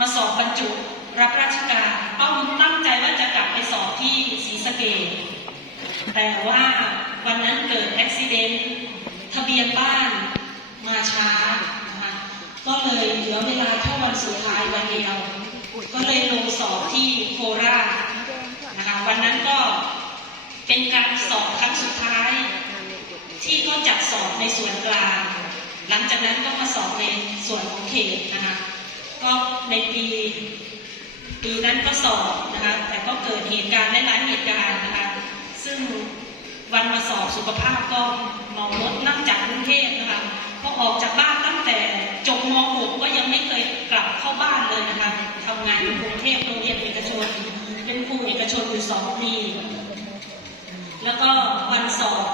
มาสอบบรรจุรับราชการเป้าตั้งใจว่าจะกลับไปสอบที่ศรีสะเกษแต่ว่าวันนั้นเกิดอุบิเหตุทะเบียนบ้านมาช้านะคะก็เลยเหลือเวลาแค่วันสุดท้ายวันเดียว ก็เลยลงสอบที่โคราชนะคะวันนั้นก็เป็นการสอบครั้งสุดท้าย ที่ก็จัดสอบในส่วนกลาง หลังจากนั้นก็มาสอบในส่วนของเขตนะคะ ก็ในปีปีนั้นก็สอบนะคะ แต่ก็เกิดเหตุการณ์หลายๆเหตุการณ์นะคะ ซึ่งวันมาสอบสุขภาพก็เมารถนั่งจากกรุงเทพนะคะพอออกจากบ้านตั้งแต่จบม .6 ก็ยังไม่เคยกลับเข้าบ้านเลยนะคะทำงานอยู่กรุงเทพโรงเรียนเอกชน เป็นครูเอกชนอยู่สองปีแล้วก็วันสอบ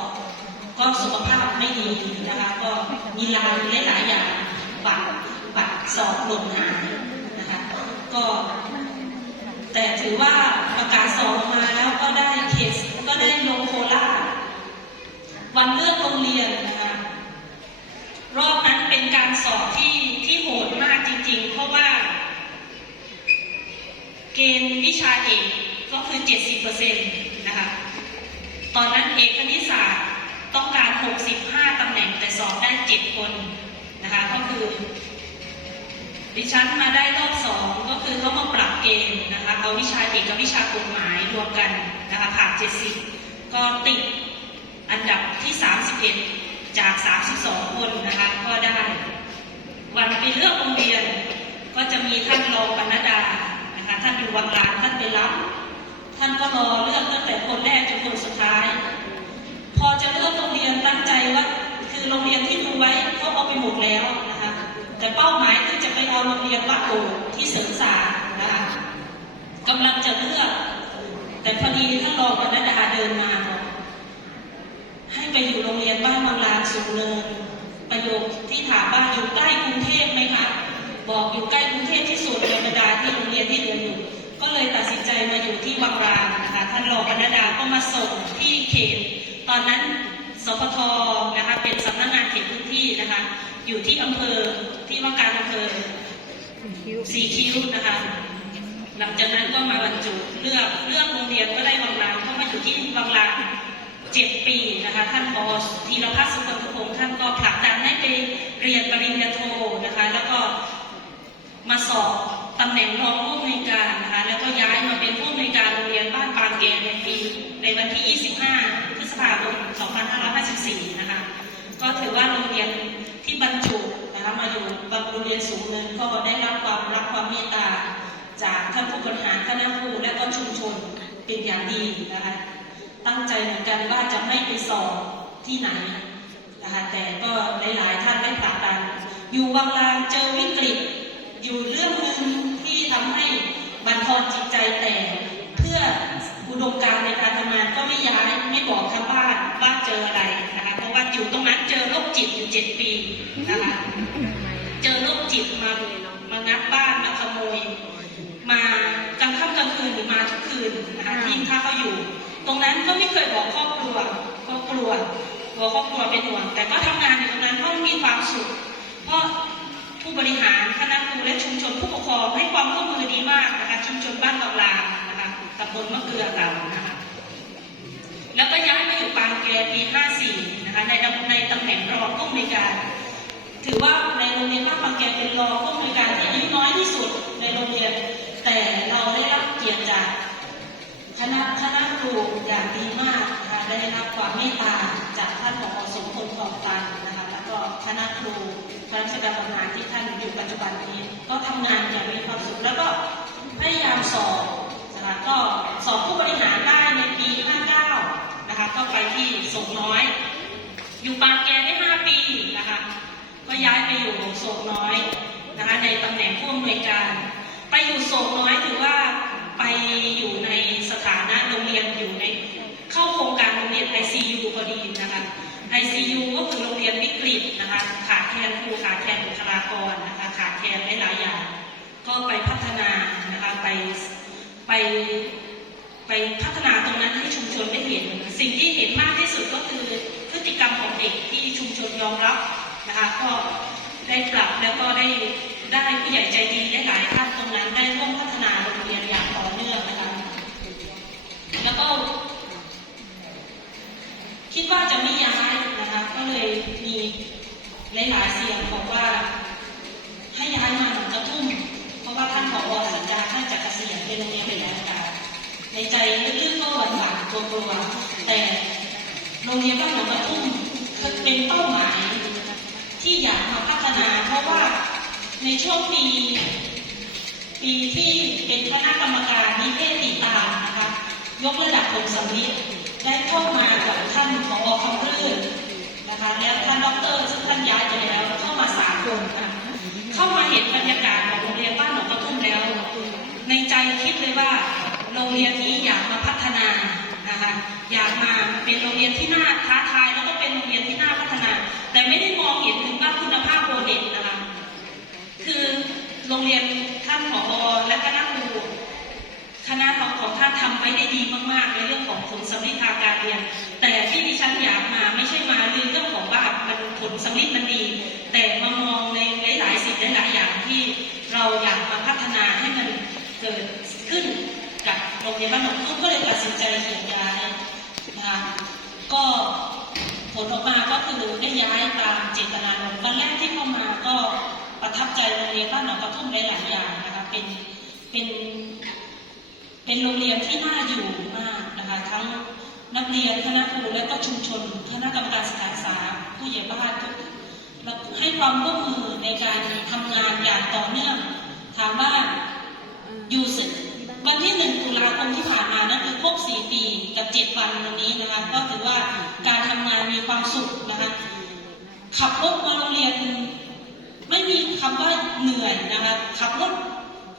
ก็สุขภาพไม่ดีนะคะ ก็มีลายหลายๆอย่างบัตรบัตร สอบหล่นหายนะคะ ก็ แต่ถือว่าประกาศสอบมาแล้วก็ได้เคสก็ได้ลงโคราชวันเลือกโรงเรียนนะคะ รอบนั้นเป็นการสอบที่ที่โหดมากจริง ๆ เพราะว่า เกณฑ์วิชาเอกก็คือ 70%นะคะ ตอนนั้นเอกคณิตศาสตร์ต้องการ 65 ตำแหน่งแต่สอบได้ 7 คนนะคะ ก็คือ ดิฉันมาได้รอบสองก็คือเขามาปรับเกณฑ์นะคะเอาวิชาเอกกับวิชากฎหมายรวมกันนะคะผ่าน70ก็ติดอันดับที่ 31 จาก 32 คนนะคะก็ได้ วันไปเลือกโรงเรียน ก็จะมีท่านรองปนัดดานะคะท่านอยู่วังลานท่านไปรับ ท่านก็รอเลือก โรงเรียนวัดโบสที่เสริมสางนะคะกำลังจะเลือก แต่พอดีท่านรองปนัดดาเดินมา ให้ไปอยู่โรงเรียนบ้านบางลานสูงเนินประโยคที่ถามว่านอยู่ใกล้กรุงเทพไหมคะ บอกอยู่ใกล้กรุงเทพที่สุดในบรรดาที่โรงเรียนที่เหลืออยู่ ก็เลยตัดสินใจมาอยู่ที่วังรามนะคะท่านรองปนัดดาก็มาส่งที่เขต ตอนนั้นสพทนะคะเป็นสำนักงานเขตพื้นที่นะคะ อยู่ที่อำเภอที่ว่าการอำเภอ สีคิ้วนะคะ หลังจากนั้นก็มาบรรจุเลือกเลือกโรงเรียนก็ได้วังรามก็มาอยู่ที่วังราเจ็ดปีนะคะท่านพอธีรพัฒน์สุขพงศ์ท่านก็ผลักดันให้ไปเรียนปริญญาโทนะคะ แล้วก็มาสอบตำแหน่งรองผู้อำนวยการนะคะ แล้วก็ย้ายมาเป็นผู้อำนวยการโรงเรียนบ้านปางแกในปีในวันที่ 25 พฤษภาคม 2554 นะคะ ก็ถือว่าโรงเรียนที่บรรจุ เรียนสูงเนินก็ได้รับความรักความเมตตา จากท่านผู้บริหารคณะครูและก็ชุมชนเป็นอย่างดีนะคะตั้งใจเหมือนกันว่าจะไม่ไปสอบที่ไหนนะคะแต่ก็หลายๆท่านได้ผลักดัน อยู่บางลางเจอวิกฤต อยู่เรื่องหนึ่งที่ทำให้บันทอนจิตใจแต่เพื่ออุดมการณ์ในการทำงานก็ไม่ย้ายไม่บอกทางบ้านว่าเจออะไรนะคะเพราะว่าอยู่ตรงนั้นเจอโรคจิตอยู่เจ็ดปีนะคะ จิตมามางัดบ้านมาขโมย มากลางค่ำกลางคืนหรือมาทุกคืนนะคะที่ถ้าเขาอยู่ ตรงนั้นก็ไม่เคยบอกครอบครัวก็กลัวกลัวครอบครัวเป็นห่วง แต่ก็ทำงานอยู่ตรงนั้นเพราะมีความสุข เพราะผู้บริหารคณะครูและชุมชนผู้ปกครองให้ความร่วมมือดีมากนะคะชุมชนบ้านบางลางนะคะตำบลมะเกลือเก่านะคะแล้วก็ย้ายมาอยู่ปางแกปี 54 นะคะในในตำแหน่งรองผู้อำนวยการ ถือว่าในโรงเรียนบ้านปางแกเป็นรองผู้อำนวยการที่อายุน้อยที่สุดในโรงเรียน แต่เราได้รับเกียรติจากคณะคณะครูอย่างดีมากนะคะได้รับความเมตตาจากท่านผอสมพงษ์ทองตันนะคะแล้วก็คณะครูข้าราชการบำนาญที่ท่านอยู่ปัจจุบันนี้ ก็ทำงานอย่างมีความสุขแล้วก็พยายามสอบนะคะก็สอบผู้บริหารได้ในปี 59 นะคะก็ไปที่สงน้อย อยู่ปางแกได้ 5 ปีนะคะ ก็ย้ายไปอยู่โศกน้อยนะคะในตำแหน่ งผู้อำนวยการ ไปอยู่โศกน้อยถือว่าไปอยู่ในสถานะโรงเรียนอยู่ใน เข้าโครงการโรงเรียน ICU พอดีนะคะ ICU ก็คือโรงเรียนวิกฤตนะคะขาดแคลนครูขาดแคลนบุคลากรนะคะขาดแคลนหลายๆอย่าง ก็ไปพัฒนานะคะไปไปไปพัฒนาตรงนั้นให้ชุมชนได้เห็น สิ่งที่เห็นมากที่สุดก็คือพฤติกรรมของเด็กที่ชุมชนยอมรับนะคะก็ได้ปรับแล้วก็ได้ ได้ผู้ใหญ่ใจดีได้หลายท่านตรงนั้นได้ร่วมพัฒนาโรงเรียนอย่างต่อเนื่องนะคะ แล้วก็ คิดว่าจะไม่ย้ายนะคะ ก็เลยมีหลายๆเสียงบอกว่า ให้ย้ายมาหนองกระทุ่ม เพราะว่าท่านขอวสัญญาท่านจะเกษียณเป็นโรงเรียนไป็นราชกาในใจลึกๆก็หวั่นหวั่นกลัวแต่โรงเรียนบ้านหนองกระทุ่มเป็นเป้าหมายที่อยากมาพัฒนาเพราะว่า ในช่วงปีปีที่เป็นคณะกรรมการนิเทศติดตามนะคะยกระดับผลสำลิดได้เข้ามากับท่านผอคำรื่นนะคะและท่านดอกเตอรซึ่งท่านย้ายไปแล้วเข้ามาสามคนค่ะเข้ามาเห็นบรรยากาศของโรงเรียนบ้านหนองกระทุ่มแล้ว ในใจคิดเลยว่าโรงเรียนนี้อยากมาพัฒนานะคะอยากมาเป็นโรงเรียนที่น่าท้าทายแล้วก็เป็นโรงเรียนที่น่าพัฒนา แต่ไม่ได้มองเห็นถึงว่าคุณภาพโปรเด็กนะคะ คือโรงเรียนท่านผอและคณะครูคณะของของท่านทำไว้ได้ดีมากๆในเรื่องของผลสำลิดทางการเรียน แต่ที่ดิฉันอยากมาไม่ใช่มาเรื่องของว่ามันผลสำลิดมันดี แต่มามองในหลายๆสิ่งหลายๆอย่างที่เราอยากมาพัฒนาให้มันเกิดขึ้นกับโรงเรียนบ้านหนองทุ่งก็เลยตัดสินใจเขียนย้ายนะคะก็ผลออกมาก็คือได้ย้ายตามเจตนารมณ์วันแรกที่เข้ามาก็ ประทับใจโรงเรียนบ้านหนองกระทุ่มหลายๆอย่างนะคะเป็นเป็นเป็นโรงเรียนที่น่าอยู่มากนะคะทั้งนักเรียนคณะครูและก็ชุมชนคณะกรรมการสถานศึกษาผู้ใหญ่บ้านทุกและให้ความร่วมมือในการทำงานอย่างต่อเนื่องถามว่าอยู่สึกวันที่หนึ่งตุลาคมที่ผ่านมานั่นคือครบสี่ปีกับเจ็ดวันวันนี้นะคะก็ถือว่าการทำงานมีความสุขนะคะขับรถมาโรงเรียน คำว่าเหนื่อยนะคะขับรถ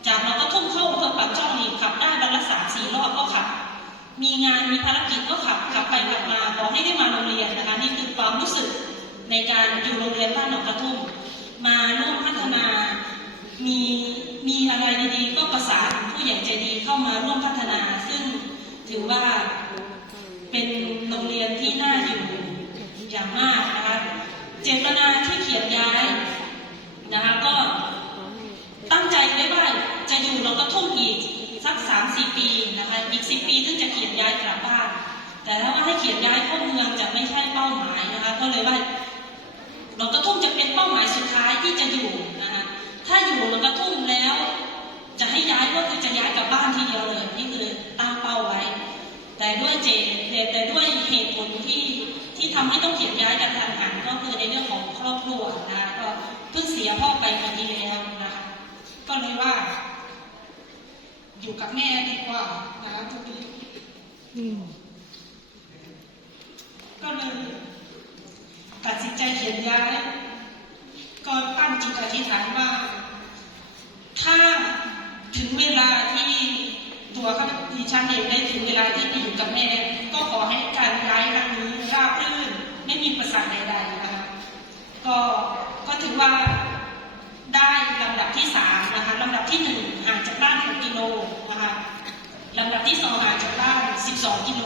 จากเราก็ทุ่มเข้าอำเภอปากช่องนี่ขับได้วันละสามสี่รอบก็ขับ มีงานมีภารกิจก็ขับขับไปขับมาขอให้ได้มาโรงเรียนนะคะนี่คือความรู้สึกในการอยู่โรงเรียนบ้านหนองกระทุ่มมาร่วมพัฒนา มีมีอะไรดีๆก็ประสานผู้ใหญ่ใจดีเข้ามาร่วมพัฒนา ซึ่งถือว่าเป็นโรงเรียนที่น่าอยู่อย่างมากนะคะเจตนาที่เขียนย้ายนะคะก็ ตั้งใจไว้ว่าจะอยู่เราก็ทุ่มอีกสักสามสี่ปีนะคะอี กสิบปีถึงจะเขียนย้ายกลับบ้าน แต่ถ้าว่าให้เขียนย้ายเข้าเมืองจะไม่ใช่เป้าหมายนะคะ ก็เลยว่าเราก็ทุ่มจะเป็นเป้าหมายสุดท้ายที่จะอยู่นะคะถ้าอยู่เราก็ทุ่มแล้ว จะให้ย้ายก็คือจะย้ายกลับบ้านทีเดียวเลยนี่คือตั้งเป้าไว้ แต่ด้วยเจตแต่ด้วยเหตุผลที่ที่ทำให้ต้องเขียนย้ายกันทันหันก็คือในเรื่องของครอบครัวนะคะก็เพิ่งเสียพ่อไปปีที่แล้วนะคะก็เลยว่า อยู่กับแม่ดีกว่า นะคะทุกทีก็เลยตัดสินใจเขียนย้าย ก็ตั้งจิตอธิษฐานว่า ถ้าถึงเวลาที่ตัวก็ดิฉันเองได้ถึงเวลาที่ไปอยู่กับแม่ ก็ขอให้การย้ายครั้งนี้ราบรื่นไม่มีประสาทใดๆนะคะก็ก็ถือว่าได้ลำดับที่สามนะคะลำดับที่หนึ่งห่างจากบ้าน6กิโลนะคะลำดับที่สองห่างจากบ้าน 12 กิโล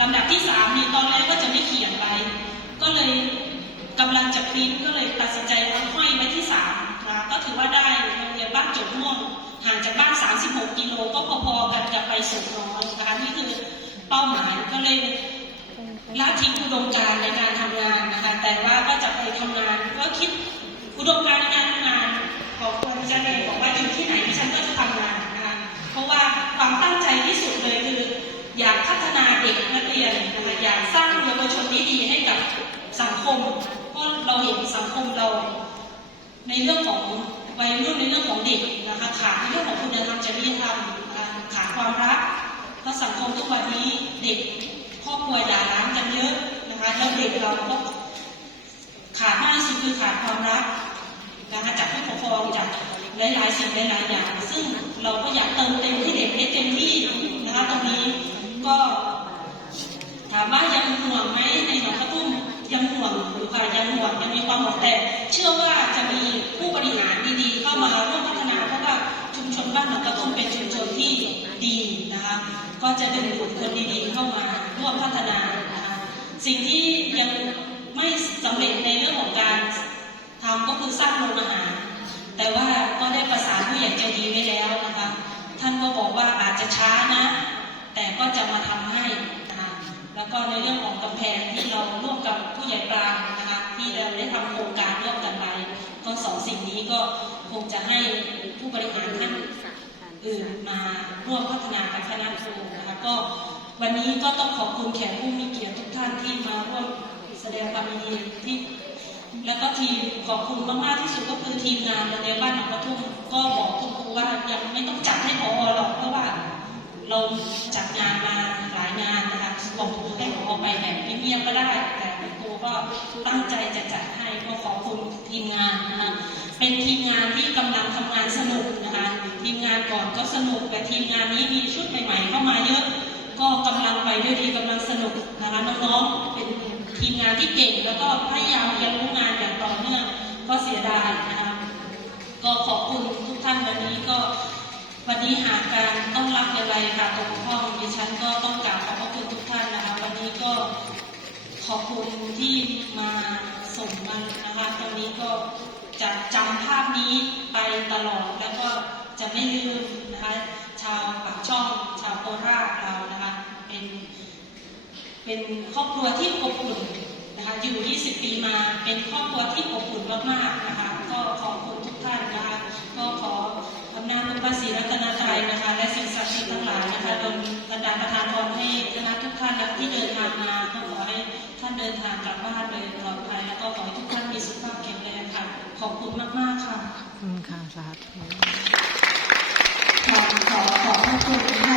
ลำดับที่สามนี่ตอนแรกก็จะไม่เขียนไว้ ก็เลยกำลังจะปริ้นก็เลยตัดสินใจเอาห้อยไว้ที่สามนะคะก็ถือว่าได้โรงเรียนบ้านจดม่วงห่างจากบ้าน 36 กิโลก็พอๆกันกับไปสุดน้อยนะคะนี่คือเป้าหมายก็เลยละทิ้งอุดมการในการทำงานนะคะ แต่ว่าก็จะไปทำงานก็คิดอุดมการในการทำงานของตัวดิฉันเองบอกว่าอยู่ที่ไหนดิฉันก็จะทำงานนะคะเพราะว่าความตั้งใจที่สุดเลยคือ อยากพัฒนาเด็กนักเรียนนะคะอยากสร้างเยาวชนที่ดีให้กับสังคมเพราะเราเห็นสังคมเรา ในเรื่องของวัยรุ่นในเรื่องของเด็กนะคะขาดในเรื่องของคุณธรรมจริยธรรมขาดความรักเพราะสังคมทุกวันนี้เด็กครอบครัวด่าร้างกันเยอะนะคะแล้วเด็กเราก็ขาดมากที่สุดคือขาดความรักนะคะจากผู้ปกครองจากหลายๆสิ่งหลายๆอย่าง ซึ่งเราก็อยากเติมเต็มให้เด็กให้เต็มที่นะคะตรงนี้ก็ามว่ายังห่วงไหมในหนองกระทุ่มยังห่วงอยู่ค่ะยังห่วงยังมีความห่วงแต่เชื่อว่าจะมีผู้บริหารดีๆ เข้ามาร่วมพัฒนาเพราะว่าชุมชนบ้านหนองกระทุ่มเป็นชุมชนที่ดีนะคะก็จะดึงดูดคนดีๆเข้ามาร่วมพัฒนานะคะสิ่งที่ยังไม่สำเร็จในเรื่องของการทำก็คือสร้างโรงอาหาร แต่ว่าก็ได้ประสานผู้ใหญ่ใจดีไว้แล้วนะคะ ท่านก็บอกว่าอาจจะช้านะ แต่ก็จะมาทำให้ แล้วก็ในเรื่องของกำแพงที่เราร่วมกับผู้ใหญ่ปรางนะคะที่เราได้ทำโครงการร่วมกันไปก็สองสิ่งนี้ก็คงจะให้ผู้บริหารท่านอื่นมาร่วมพัฒนากับคณะครูนะคะก็วันนี้ก็ต้องขอบคุณแขกผู้มีเกียรติทุกท่านที่มาร่วมแสดงความยินดีที่แล้วก็ทีมขอบคุณมากๆที่สุดก็คือทีมงานโรงเรียนบ้านหนองกระทุ่มก็บอกทุกครูว่ายังไม่ต้องจัดให้พอหรอกเพราะว่าเราจัดงานมาหลายงานนะคะ บอกครูให้พอไปแบบเงียบๆก็ได้ แต่ครูก็ตั้งใจจะจัดให้ก็ขอบคุณทีมงานนะคะเป็นทีมงานที่กำลังทำงานสนุกนะคะทีมงานก่อนก็สนุกแต่ทีมงานนี้มีชุดใหม่ๆเข้ามาเยอะ ก็กำลังไปด้วยดีกำลังสนุกนะคะน้องๆเป็นทีมงานที่เก่งแล้วก็พยายามเรียนรู้งานอย่างต่อเนื่องก็เสียดายนะคะก็ขอบคุณทุกท่านวันนี้ก็วันนี้หากการต้องรับอะไรค่ะตรงห้องดิฉันก็ต้องกราบขอบพระคุณทุกท่านนะคะ วันนี้ก็ ขอบคุณที่มาส่งมันนะคะตรงนี้ก็จะจำภาพนี้ไปตลอดแล้วก็จะไม่ลืมนะคะชาวปากช่องชาวโคราชเรานะคะเป็นเป็นครอบครัวที่อบอุ่นนะคะอยู่ 20 ปีมาเป็นครอบครัวที่อบอุ่นมากๆนะคะก็ขอบคุณทุกท่านนะคะก็ขออำนาจพระพระศรีรัตนตรัยนะคะและสิ่งศักดิ์สิทธิ์ทั้งหลายนะคะโดนบันดาประทานพรให้คณะทุกท่านที่เดินทางมาก็ขอให้านเดินทางกลับบ้านโดยปลอดภัยแล้วก็ขอให้ทุกท่านมีสุขภาพแข็งแรงค่ะ ขอบคุณมากๆค่ะ อืมค่ะสาธุ ขอขอขอบพระคุณ